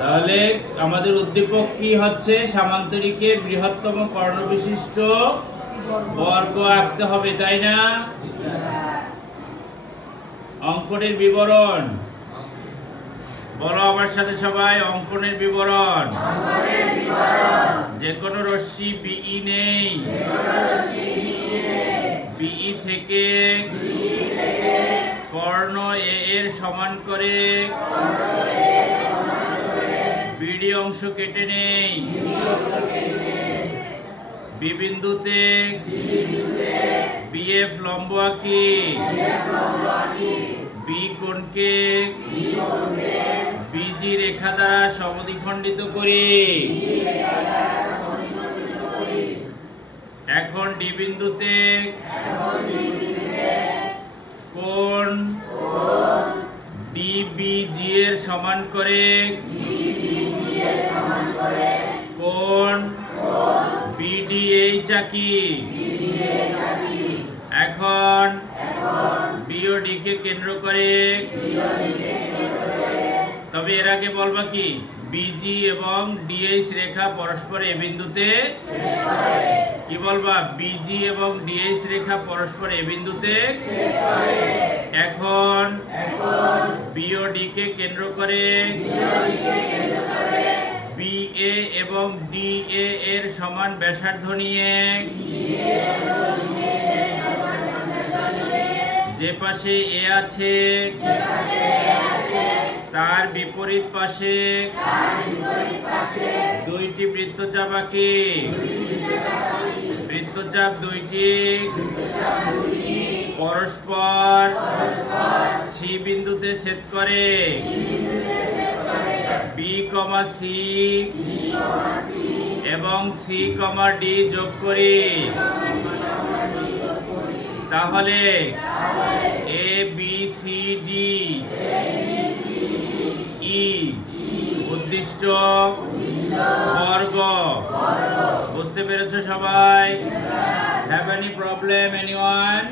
তাহলে আমাদের উদ্দীপক কি হচ্ছে? সামান্তরিকে বৃহত্তম কর্ণ বিশিষ্ট বর্গ আঁকতে হবে, তাই না? অঙ্কনের বিবরণ বলো আমার সাথে সবাই। অঙ্কনের বিবরণ। যে কোনো রশ্মি বিই নেই, বিই থেকে কর্ণ এ এর সমান করে বিডি অংশ কেটে নেই। বি বিন্দুতে বিএফ লম্ব আঁকি, বি কোণকে বিজি রেখা দ্বারা সমদ্বিখণ্ডিত করি। এখন ডি বিন্দুতে কোণ ডিবিজি এর সমান করে কোণ বিডিএইচ আঁকি। এখন বিওডি কে কেন্দ্র করে, তবে এর আগে বলবা কি বিজি এবং ডিএইচ রেখা পরস্পর এ বিন্দুতে কি বলবা? বিজি এবং ডিএইচ রেখা পরস্পর এ বিন্দুতে। এখন বিওডি কে কেন্দ্র করে বিএ এবং ডিএ এর সমান ব্যাসার্ধ নিয়ে যে পাশে এ আছে তার বিপরীত পাশে দুইটি বৃত্তচাপ আঁকি। বৃত্তচাপ দুইটি পরস্পর সি বিন্দুতে ছেদ করে। বি কমা সি এবং সি কমা ডি যোগ করি। তাহলে A B C D E উদ্দিষ্ট বর্গ। বুঝতে পেরেছো সবাই? Have any problem anyone?